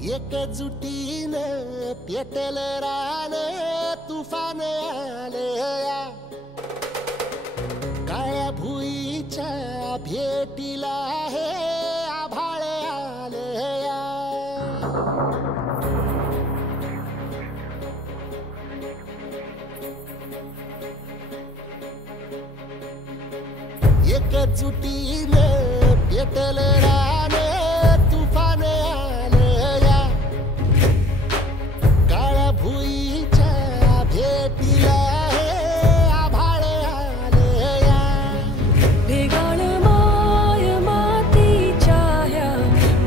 एकजुटीनं पेटलं रान तुफान आलया काळ्या भुईच्या भेटीला हे आभाळ आलया एकजुटीनं पेटलं रान तुफान आलया काळ्या भुईच्या भेटीला हे आभाळ आलया भेगाळ माय मातीच्या ह्या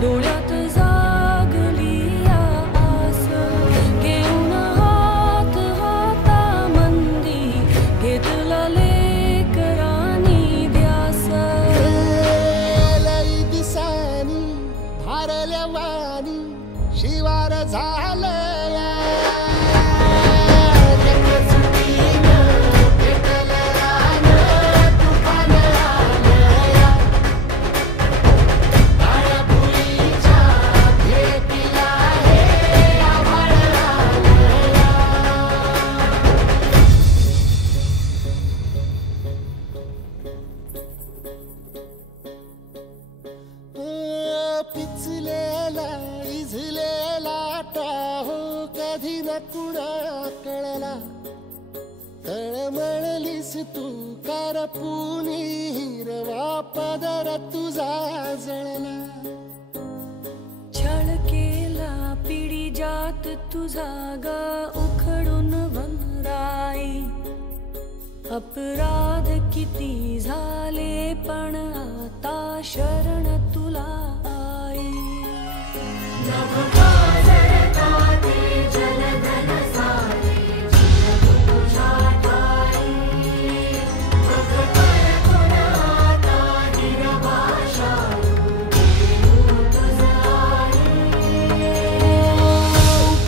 डोळ्यात जागली आस घेऊन हात हातामंदी घेतला लेकरांनी ध्यास लई दिसानी भारल्या वाणी शिवार झालया एकजुटीनं पेटलं रान तुफान आलया काळ्या भुईच्या भेटीला हे आभाळ आलया पिचलेला इझलेला टाहो कधी न कुणा कळला तळमळलीस तू करपुनी हिरवा पदर तुझा जळला छळ केला पिढी जात तुझा ग उखडून वनराई अपराध किती झाले पण आता शरण तुला आई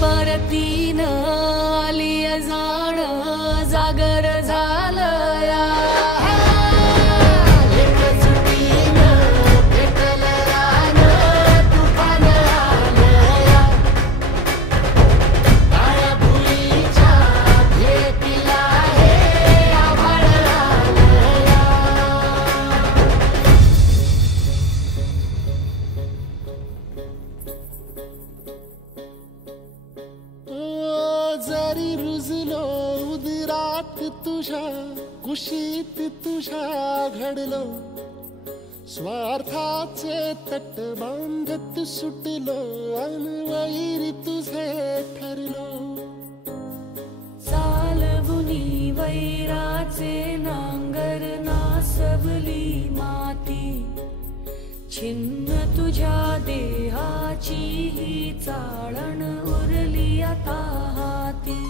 परतीन आली जाण जागर झालया एकजुटीनं पेटलं रान तुफान आलया काळ्या भुईच्या भेटीला हे आभाळ आलया जरी रुजलो उदरात तुझ्या कुशीत तुझ्या घडलो स्वार्थाचे तट बांधत सुटलो अनवैरी तुझे ठरलो चालवुनी वैराचे नांगर नासवली माती छिन्न तुझ्या देहाची ही चाळण उरली आता हाती